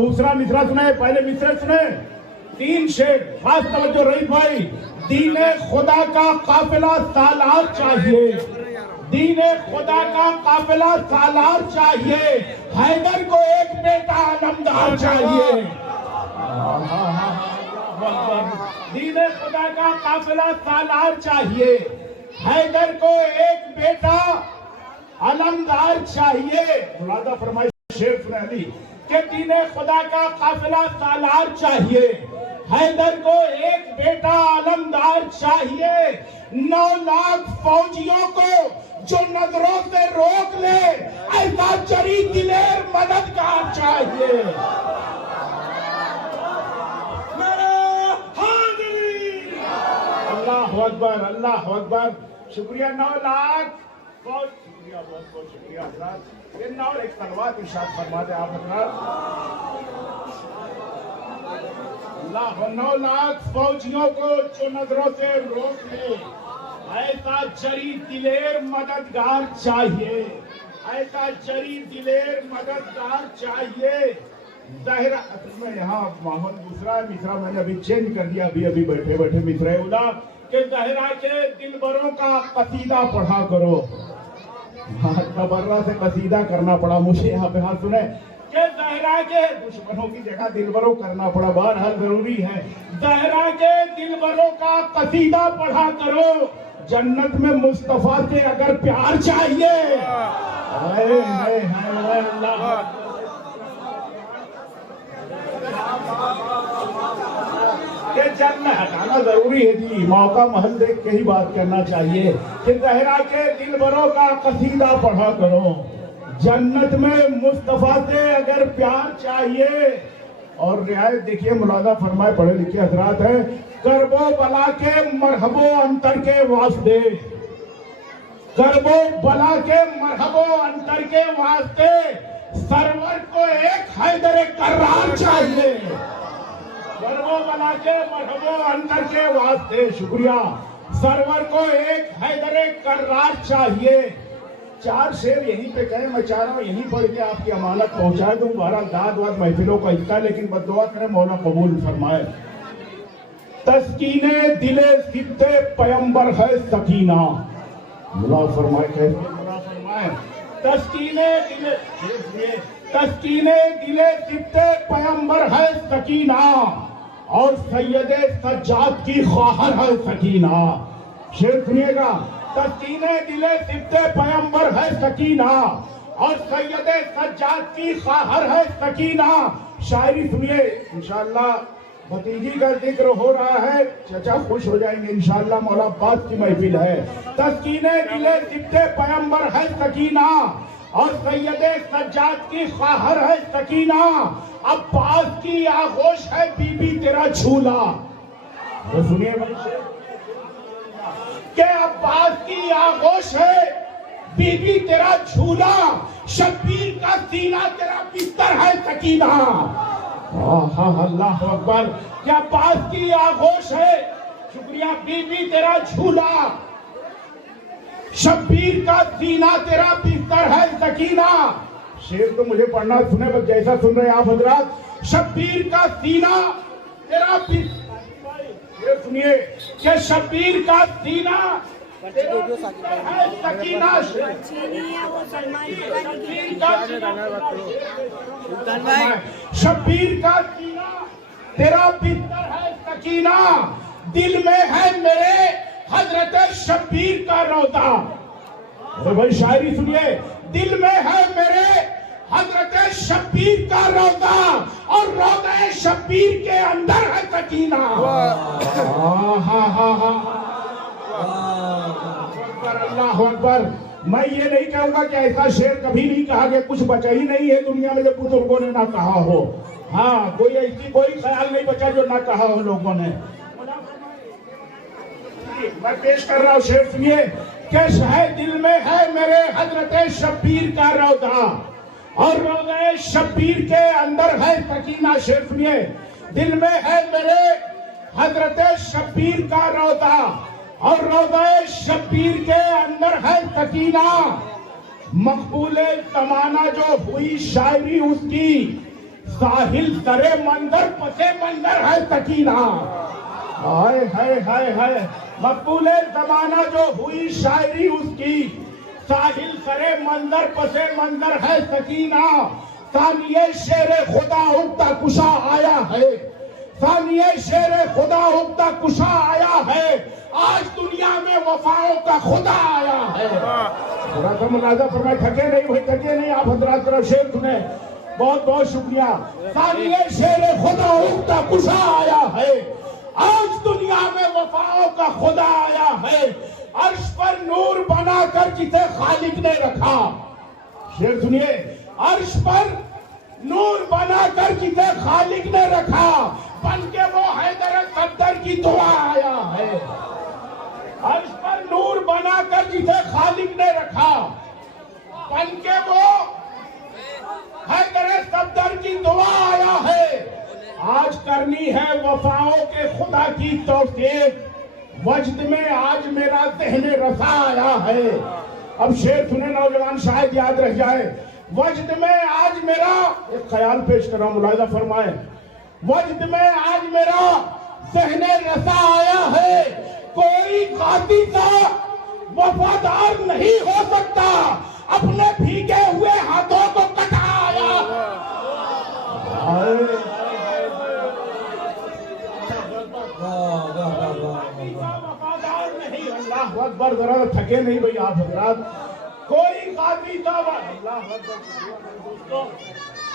دوسرا مصرع سنے، پہلے مصرع سنے، 3 شعر، خاص توجہ رہی بھائی. دین خدا کا قافلہ سالار چاہیے، دین خدا کا قافلہ سالار چاہیے، حیدر کو ایک بیٹا علمدار چاہیے. دین خدا کا قافلہ سالار چاہیے، حیدر کو ایک بیٹا علمدار چاہیے. ملازہ فرمائے شیر سنے علی کہ دین خدا کا قافلہ سالار چاہیے، حیدر کو ایک بیٹا علمدار چاہیے. 9 لاکھ فوجیوں کو جو نظروں سے روک لے، ایسا جری دلیر مددگار چاہیے. اللہ اکبر، اللہ اکبر. شکریہ. 9 لاکھ فوج، شکریہ، بہت بہت شکریہ حضرات. یہ اور ایک تلوار ارشاد فرما دے آپ حضرات. 9 لاکھ فوجیوں کو جو نظروں سے روک لے، ایسا جری دلیر مددگار چاہیے، ایسا جری دلیر مددگار چاہیے. ظاہر اصل میں یہاں ماحول دوسرا ہے، مصرع میں نے ابھی چینج کر دیا، ابھی بیٹھے بیٹھے مصرع اولا کہ زہرا کے دلبروں کا قصیدہ پڑھا کرو. تبرہ سے قصیدہ کرنا پڑا مجھے یہاں پہ. ہاں سنیں کہ زہرا کے دشمنوں کی جگہ دلبروں کرنا پڑا، بہرحال ضروری ہے. زہرا کے دلبروں کا قصیدہ پڑھا کرو، جنت میں مصطفیٰ سے اگر پیار چاہیے. اللہ کہ جنت ہٹانا ضروری ہے جی، موقع محل دیکھ کے ہی بات کرنا چاہیے. کہ زہرا کے دلبروں کا قصیدہ پڑھا کرو، جنت میں مصطفیٰ سے اگر پیار چاہیے. اور رعایت دیکھیے، ملازہ فرمائے پڑھے لکھے حضرات ہیں، کرب و بلا کے مرحب و انتر کے واسطے، کرب و بلا کے مرحب و انتر کے واسطے سرور کو ایک حیدر کرار چاہیے. کرب و بلا کے مرحب و انتر کے واسطے، شکریہ، سرور کو ایک حیدر کرار چاہیے. 4 شعر یہیں پہ کہیں، میں چاہ رہا ہوں یہیں پڑھ کے آپ کی امانت پہنچا دوں. بہرحال داد واد محفلوں کا حصہ، لیکن بد دعا کریں مولا قبول فرمائے. تسکین دل سبت پیمبر ہے سکینہ. مولا فرمائے کیسے؟ مولا فرمائے تسکین دل سبت پیمبر ہے سکینہ، اور سید سجاد کی خواہر ہے سکینہ. شعر سنیے گا. تسکین دل سبت پیمبر ہے سکینہ، اور سید سجاد کی خواہر ہے سکینہ. شاعری سنیے انشاءاللہ. بھتیجی کا ذکر ہو رہا ہے، چچا خوش ہو جائیں گے انشاءاللہ. مولا عباس کی محفل ہے. تسکین دل سبت پیمبر ہے سکینہ، اور سید سجاد کی خواہر ہے سکینہ. عباس کی آغوش ہے بی بی تیرا جھولا. سنیے کہ عباس کی آغوش ہے بی بی تیرا جھولا، شبیر کا سینہ تیرا بستر ہے سکینہ. اللہ اکبر. کہ عباس کی آغوش ہے، شکریہ، بی بی تیرا جھولا، شبیر کا سینہ تیرا بستر ہے سکینہ. شعر تو مجھے پڑھنا سنے بس جیسا سن رہے ہیں آپ حضرات. شبیر کا سینہ تیرا بستر، یہ سنیے کہ شبیر کا سینہ تیرا بستر ہے سکینہ. شبیر کا سینہ تیرا بستر ہے سکینہ، دل میں ہے میرے حضرت شبیر کا روضہ. بھائی شاعری سنیے. دل میں ہے میرے حضرت شبیر کا روضہ، اور روضہ شبیر کے اندر ہے سکینہ. اللہ اکبر. میں یہ نہیں کہوں گا کہ ایسا شعر کبھی نہیں کہا گیا، کچھ بچا ہی نہیں ہے دنیا میں جو بزرگوں نے نہ کہا ہو. ہاں کوئی ایسی کوئی خیال نہیں بچا جو نہ کہا ہو لوگوں نے. میں پیش کر رہا ہوں شعر سنیے کہ شاید دل میں ہے میرے حضرت شبیر کا روضہ، اور روضہ شبیر کے اندر ہے سکینہ. شعر سنیے. دل میں ہے میرے حضرت شبیر کا روضہ، اور روضہ شبیر کے اندر ہے سکینہ. مقبول زمانہ جو ہوئی شاعری اس کی، ساحل سرے منظر پسے منظر ہے سکینہ. ہائے ہائے ہائے ہائے مقبول زمانہ جو ہوئی شاعری اس کی. ساحل سرے منظر پسے منظر ہے سکینہ. ثانیہ شیر خدا اگتا کشا آیا ہے. ثانیہ شیر خدا اگتا کشا آیا ہے. آج دنیا میں وفاؤں کا خدا آیا ہے. تھوڑا سا ملازہ فرمائے. تھکے نہیں بھائی تھکے نہیں. آپ حضرات طرف شیر سنیں. بہت بہت شکریہ. ثانیہ شیر خدا اگتا کشا آیا ہے. آج دنیا میں وفاؤں کا خدا آیا ہے. عرش پر نور بنا کر جسے خالق نے رکھا. شیر سنیے. عرش پر نور بنا کر جسے خالق نے رکھا. بن کے وہ حیدر صدر کی دعا آیا ہے. عرش پر نور بنا کر جسے خالق نے رکھا. بن کے وہ حیدر صدر کی دعا آیا ہے. آج کرنی ہے وفاؤں کے خدا کی توثیق. وجد میں آج میرا ذہن رسا آیا ہے. اب شعر سنیں نوجوان شاید یاد رہ جائے. وجد میں آج میرا ایک خیال پیش کر رہا ہوں ملاحظہ فرمائیں. وجد میں آج میرا ذہن رسا آیا ہے. کوئی غازی سا وفادار نہیں ہو سکتا. اپنے بھیگے ہوئے ہاتھوں کو کٹا آیا. وفادار نہیں. اللہ اکبر. ذرا تھکے نہیں بھئی آپ حضرات. کوئی قاضی صاحب اللہ دوستوں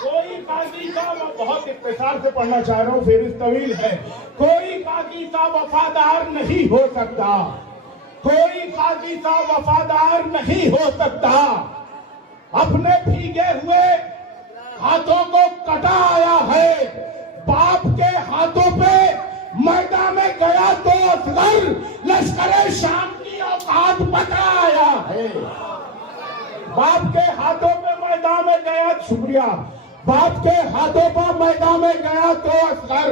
کوئی قاضی صاحب بہت اختصار سے پڑھنا چاہ رہا ہوں فہرست طویل ہے. کوئی قاضی صاحب وفادار نہیں ہو سکتا. کوئی قاضی صاحب وفادار نہیں ہو سکتا. اپنے بھیگے ہوئے ہاتھوں کو کٹا آیا ہے. باپ کے ہاتھوں پہ میدان میں گیا تو اصغر لشکر شام کی اوقات بتا آیا ہے. باپ کے ہاتھوں پہ میدان میں گیا. شکریہ. باپ کے ہاتھوں پر میدان میں گیا تو اصغر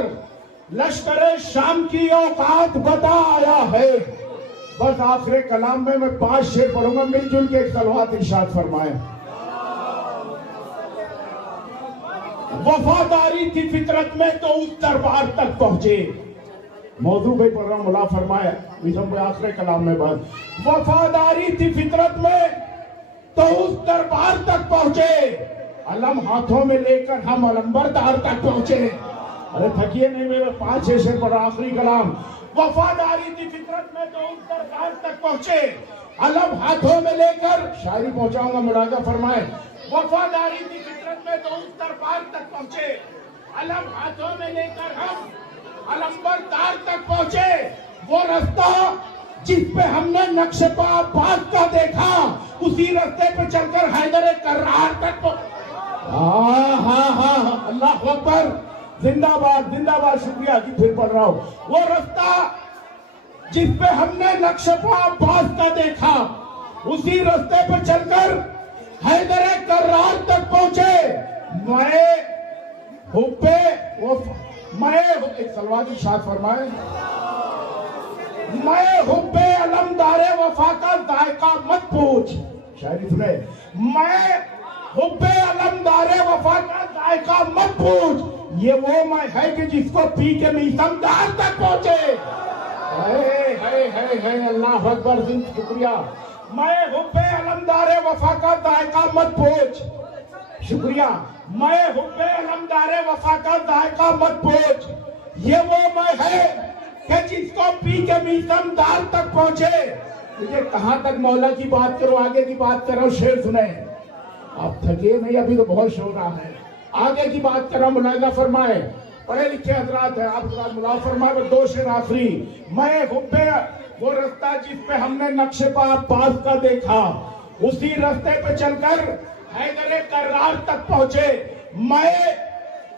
لشکر شام کی اوقات بتا آیا ہے. بس آخر کلام میں 5 شعر پڑھوں گا. مل جل کے ایک صلوات ارشاد فرمائیں. وفاداری تھی فطرت میں تو اس دربار تک پہنچے. موضوع بھائی پڑھ رہا ہوں ملا فرمائے. آخر کلام میں بات. وفاداری تھی فطرت میں تو اس دربار تک پہنچے. علم ہاتھوں میں لے کر ہم علمبردار تک پہنچے. ارے تھکیے نہیں میرے 5-6 شعر پڑھ رہا. آخری کلام. وفاداری تھی فطرت میں تو اس دربار تک پہنچے. علم ہاتھوں میں لے کر شاعری پہنچاؤں گا ملاحظہ فرمائے. وفاداری تھی فطرت میں تو اس دربار تک پہنچے. علم ہاتھوں میں لے کر ہم علمبردار تک پہنچے. وہ رستہ جس پہ ہم نے نقش پا عباس کا دیکھا اسی رستے پہ چل کر حیدر کرار تک اللہ اکبر. زندہ باد زندہ باد. شکریہ جی. پھر پڑھ رہا ہوں. وہ رستہ جس پہ ہم نے نقش پا عباس کا دیکھا اسی رستے پہ چل کر حیدر کرار تک پہنچے. میں ایک صلوات ارشاد فرمائے. میں حب علمدار وفا کا ذائقہ مت پوچھ. شاعری سنے. میں حب علمدار وفا کا ذائقہ مت پوچھ. یہ وہ میں ہے کہ جس کو پی کے میثم دار تک پہنچے. اللہ اکبر. شکریہ. میں حب علمدار وفا کا ذائقہ مت پوچھ. شکریہ. میں حب علمدار وفا کا ذائقہ مت پوچھ. یہ وہ میں ہے کہ جس کو پی کے میثم دار تک پہنچے. مجھے کہاں تک مولا کی بات کرو آگے کی بات کرو. شعر سنیں. آپ تھکے نہیں. ابھی تو بہت شور رہا ہے. آگے کی بات کرو ملاحظہ فرمائے. پڑھے لکھے حضرات ہیں آپ حضرات ملاحظہ فرمائے. 2 شعر آخری. میں حب وہ رستہ جس پہ ہم نے نقش پا عباس کا دیکھا اسی رستے پہ چل کر حیدر کرار تک پہنچے. میں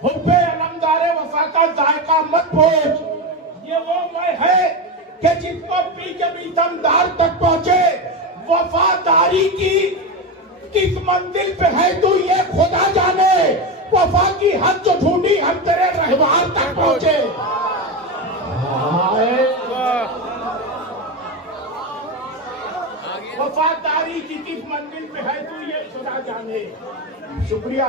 حب علمدار وفا کا ذائقہ مت پوچھ. یہ وہ میں ہے کہ جس کو پی کے میثم دار تک پہنچے. وفاداری کی کس منزل پہ ہے تو یہ خدا جانے. وفا کی حد جو ڈھونڈی ہم تیرے رہوار تک پہنچے. وفاداری کی کس منزل پہ ہے تو یہ خدا جانے. شکریہ.